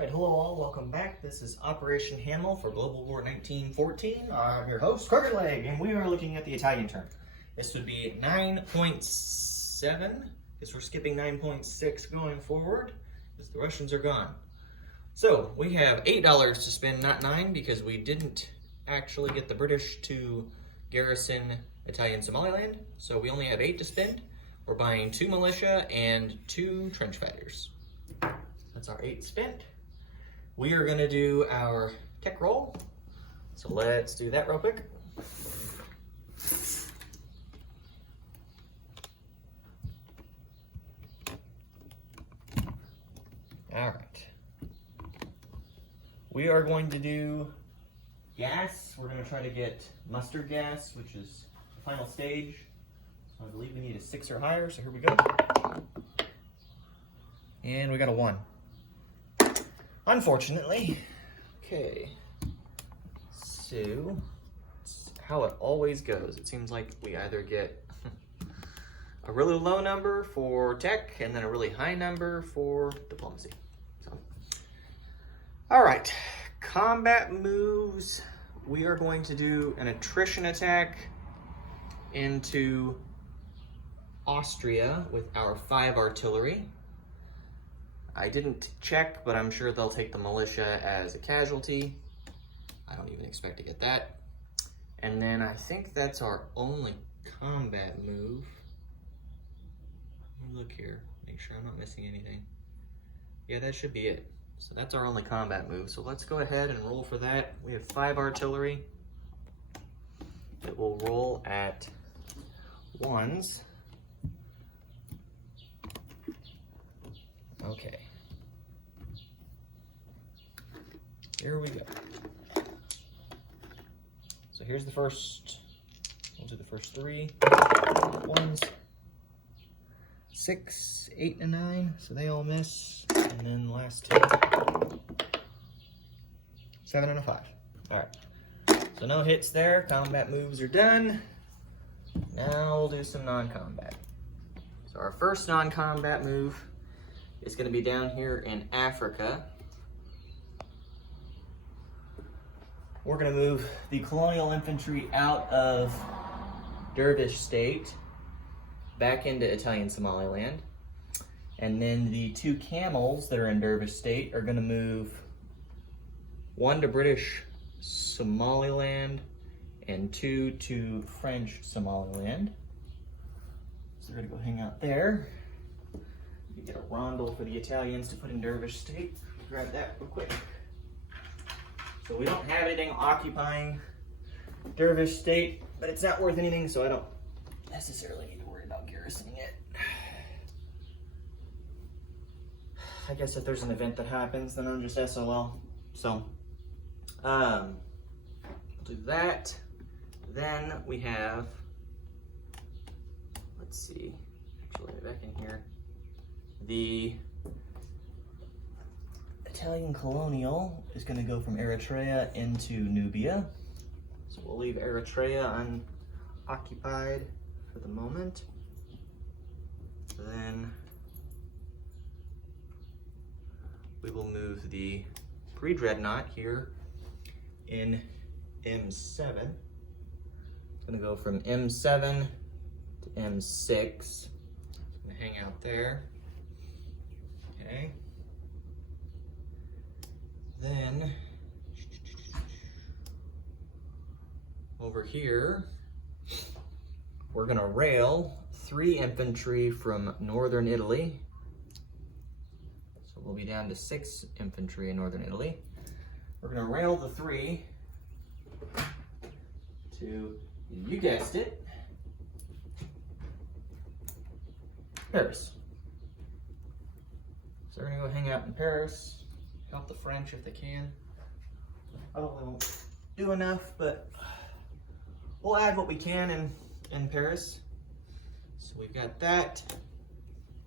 Alright, hello all, welcome back. This is Operation Hamel for Global War 1914. I'm your host, Crooked Leg, and we are looking at the Italian turn. This would be 9.7, because we're skipping 9.6 going forward, because the Russians are gone. So, we have $8 to spend, not 9, because we didn't actually get the British to garrison Italian Somaliland, so we only have 8 to spend. We're buying 2 militia and 2 trench fighters. That's our 8 spent. We are gonna do our tech roll. So let's do that real quick. All right. We are going to do gas. We're gonna try to get mustard gas, which is the final stage. So I believe we need a 6 or higher, so here we go. And we got a 1. Unfortunately. Okay. So, it's how it always goes. It seems like we either get a really low number for tech and then a really high number for diplomacy. So, all right. Combat moves. We are going to do an attrition attack into Austria with our 5 artillery. I didn't check, but I'm sure they'll take the militia as a casualty. I don't even expect to get that. And then I think that's our only combat move. Let me look here, make sure I'm not missing anything. Yeah, that should be it. So that's our only combat move. So let's go ahead and roll for that. We have 5 artillery. It will roll at 1s. Okay. Here we go. So here's the first, we'll do the first 3. 1s, 6, 8, and 9. So they all miss. And then the last 2. 7 and a 5. All right. So no hits there. Combat moves are done. Now we'll do some non-combat. So our first non-combat move is going to be down here in Africa. We're going to move the colonial infantry out of Dervish state back into Italian Somaliland. And then the 2 camels that are in Dervish state are going to move 1 to British Somaliland and 2 to French Somaliland. So we're going to go hang out there. We get a rondel for the Italians to put in Dervish state. Grab that real quick. So we don't have anything occupying Dervish state, but it's not worth anything, so I don't necessarily need to worry about garrisoning it. I guess if there's an event that happens, then I'm just SOL. So, we'll do that. Then we have, let's see, actually back in here. The Italian colonial is going to go from Eritrea into Nubia. So we'll leave Eritrea unoccupied for the moment. Then we will move the pre-dreadnought here in M7. It's going to go from M7 to M6. It's going to hang out there. Okay. Then over here, we're gonna rail 3 infantry from northern Italy. So we'll be down to 6 infantry in northern Italy. We're gonna rail the 3 to, you guessed it, Paris. So we're gonna go hang out in Paris, help the French if they can. Probably won't do enough, but we'll add what we can in Paris. So we've got that.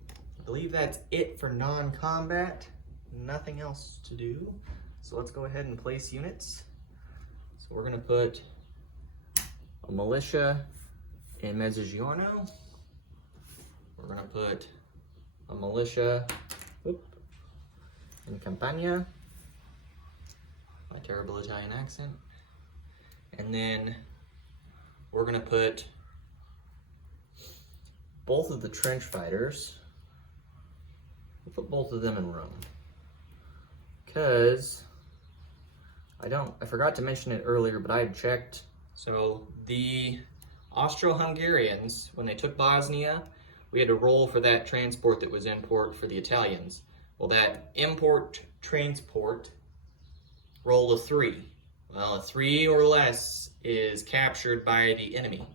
I believe that's it for non-combat. Nothing else to do. So let's go ahead and place units. So we're gonna put a militia in Mezzogiorno. We're gonna put a militia in Campania. terrible Italian accent. And then we're gonna put both of the trench fighters, we'll put both of them in Rome. Because I forgot to mention it earlier, but I had checked. So the Austro-Hungarians, when they took Bosnia, we had to roll for that transport that was import for the Italians. Well, that import transport rolled a 3. Well, a 3 or less is captured by the enemy.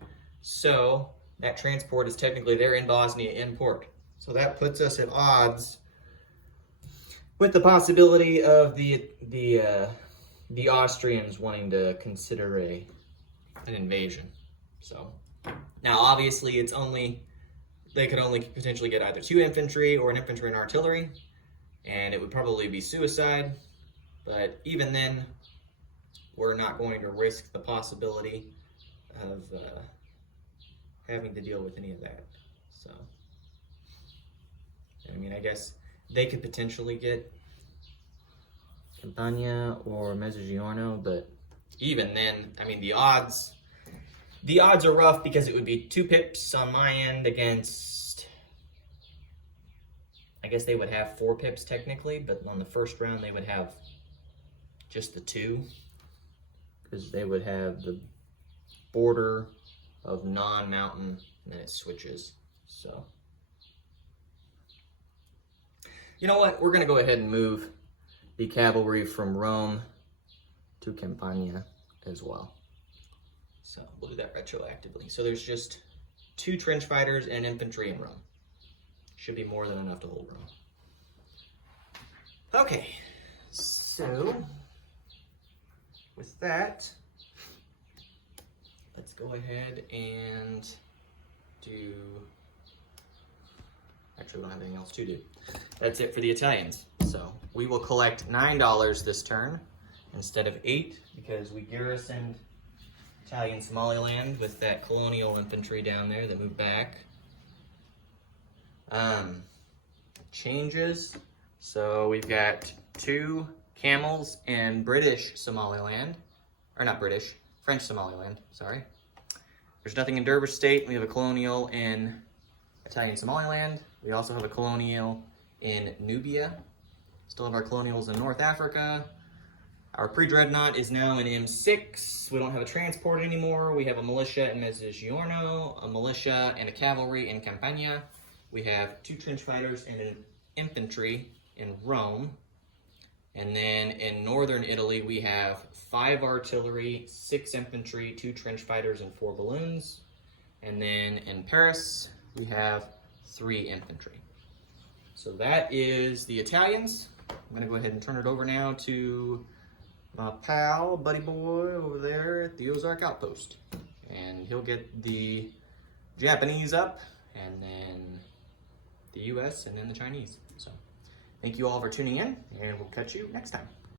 So that transport is technically there in Bosnia in port. So that puts us at odds with the possibility of the Austrians wanting to consider an invasion. So now obviously they could only potentially get either 2 infantry or an infantry and artillery, and it would probably be suicide. But even then, we're not going to risk the possibility of having to deal with any of that. So, I mean, I guess they could potentially get Campania or Mezzogiorno, but even then, I mean, the odds are rough because it would be 2 pips on my end against, I guess they would have 4 pips technically, but on the first round they would have just the 2, because they would have the border of non-mountain, and then it switches. So, you know what? We're going to go ahead and move the cavalry from Rome to Campania as well. So we'll do that retroactively. So there's just 2 trench fighters and infantry in Rome. Should be more than enough to hold Rome. Okay, so with that, let's go ahead and do, actually we don't have anything else to do. That's it for the Italians. So we will collect $9 this turn instead of 8 because we garrisoned Italian Somaliland with that colonial infantry down there that moved back. Changes. So we've got 2 camels in British Somaliland, or not British, French Somaliland, sorry. There's nothing in Dervish State. We have a colonial in Italian Somaliland. We also have a colonial in Nubia. Still have our colonials in North Africa. Our pre-dreadnought is now in M6. We don't have a transport anymore. We have a militia in Mezzogiorno, a militia and a cavalry in Campania. We have 2 trench fighters and an infantry in Rome. And then in northern Italy, we have 5 artillery, 6 infantry, 2 trench fighters, and 4 balloons. And then in Paris, we have 3 infantry. So that is the Italians. I'm gonna go ahead and turn it over now to my pal, buddy boy over there at the Ozark Outpost. And he'll get the Japanese up, and then the US, and then the Chinese. So thank you all for tuning in, and we'll catch you next time.